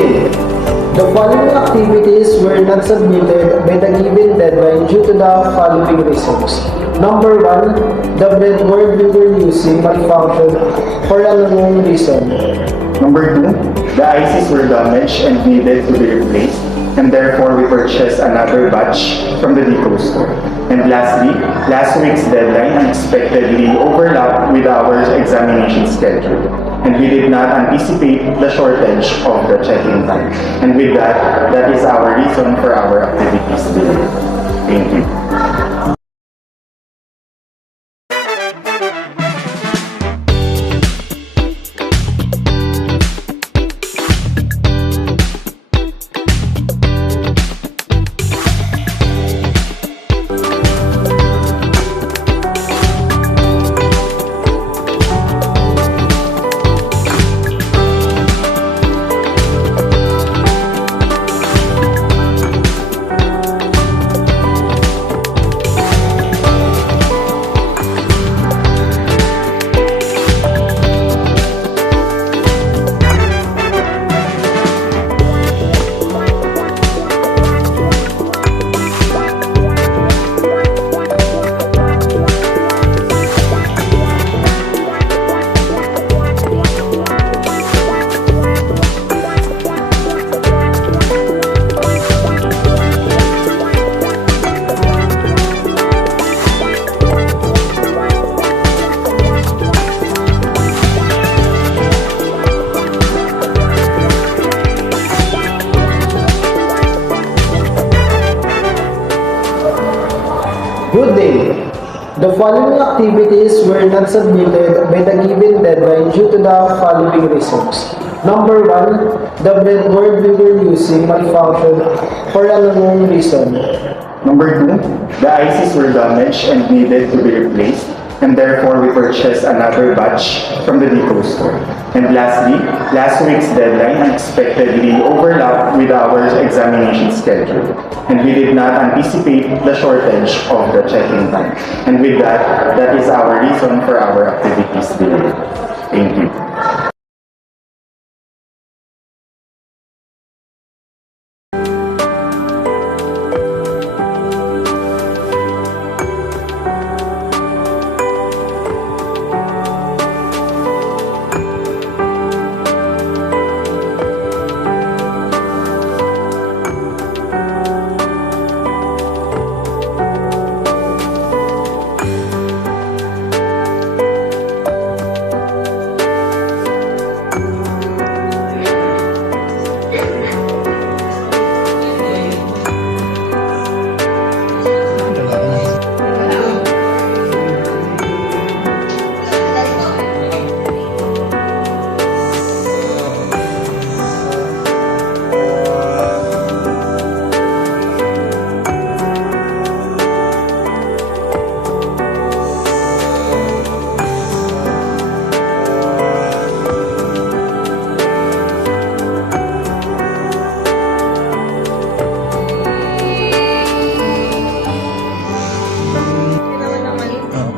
day. The following activities were not submitted by the given deadline due to the following reasons. Number 1, the breadboard we were using malfunctioned for an unknown reason. Number 2, the ICs were damaged and needed to be replaced, and therefore we purchased another batch from the Deco store. And lastly, last week's deadline unexpectedly overlapped with our examination schedule, and we did not anticipate the shortage of the check-in time. And with that, that is our reason for our activities today. Thank you. Good day. The following activities were not submitted by the given deadline due to the following reasons. Number 1, the breadboard we were using malfunctioned for an unknown reason. Number 2, the ICs were damaged and needed to be replaced, and therefore we purchased another batch from the Deco store. And lastly, last week's deadline unexpectedly overlapped with our examination schedule, and we did not anticipate the shortage of the check-in time. And with that, that is our reason for our activities today. Thank you.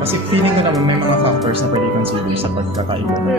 Kasi feeling ko naman may mga factors na pwede consider sa pagkakaiba ng